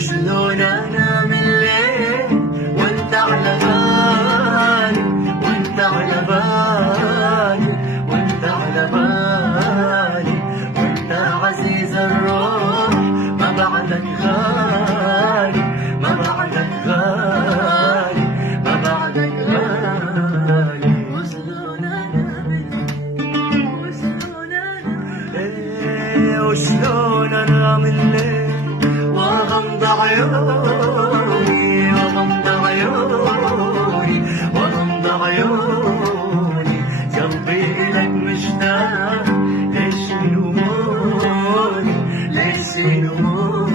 وشلون انام الليل وانت على بالي، وانت على بالي، وانت على بالي، وانت عزيز الروح ما بعدك غالي، ما بعدك غالي، ما بعدك غالي. وشلون انام الليل، وشلون انام، وشلون انام الليل وغمض عيوني، وغمض عيوني، وغمض عيوني، قلبي إلك مشتاق، ليش يلوموني، ليش يلوموني.